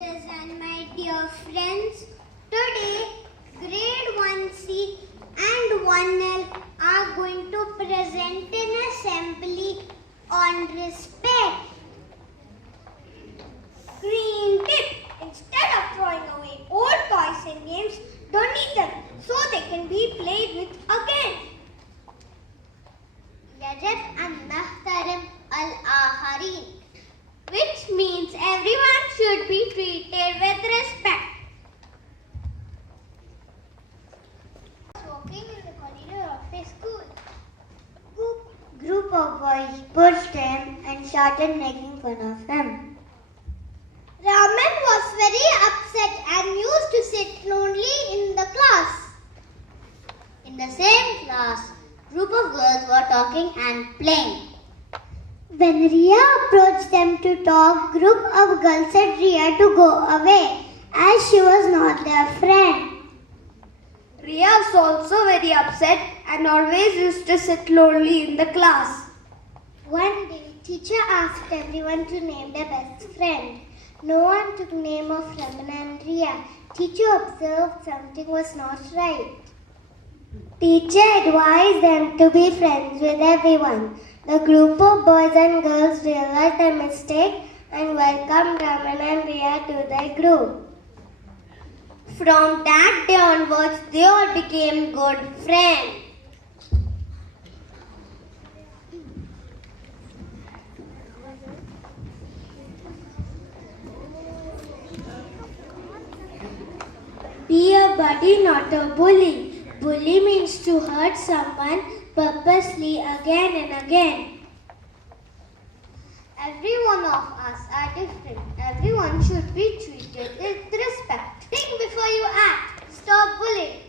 And my dear friends, today grade 1C and 1L are going to present an assembly on respect. Green tip: instead of throwing away old toys and games, donate them so they can be played with again. Yajab and Nahtarim al-Aharin, which means everyone should be treated with respect. Walking in the corridor of a school. Group of boys pushed him and started making fun of him. Raman was very upset and used to sit lonely in the class. In the same class, group of girls were talking and playing. When Riya approached them to talk, group of girls said Riya to go away as she was not their friend. Riya was also very upset and always used to sit lonely in the class. One day, teacher asked everyone to name their best friend. No one took name of Raman and Riya. Teacher observed something was not right. Teacher advised them to be friends with everyone. The group of boys and girls realized their mistake and welcomed Raman and Riya to their group. From that day onwards, they all became good friends. Be a buddy, not a bully. Bully means to hurt someone purposely again and again. Every one of us are different. Everyone should be treated with respect. Think before you act. Stop bullying.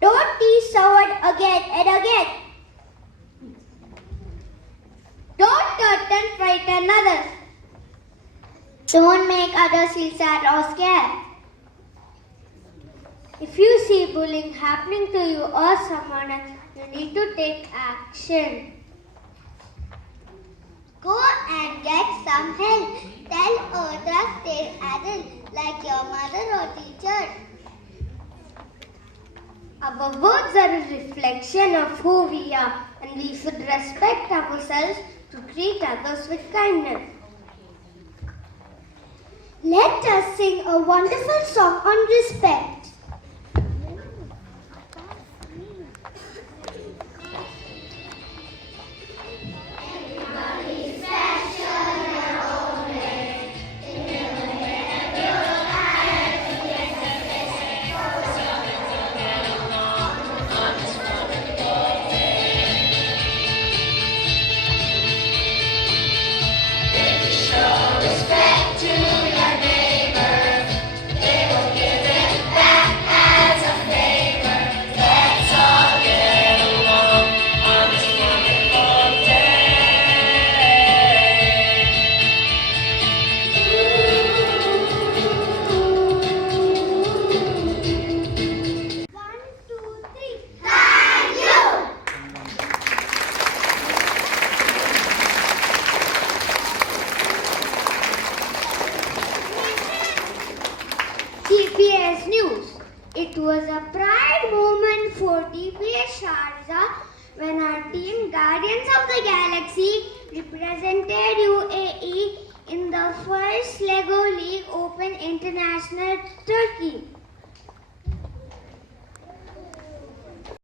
Don't tease someone again and again. Don't hurt and frighten others. Don't make others feel sad or scared. If you see bullying happening to you or someone else, you need to take action. Go and get some help. Tell a trusted adult like your mother or teacher. Our words are a reflection of who we are, and we should respect ourselves to treat others with kindness. Let us sing a wonderful song on respect. DPS News. It was a pride moment for DPS Sharjah when our team Guardians of the Galaxy represented UAE in the first Lego League Open International Turkey.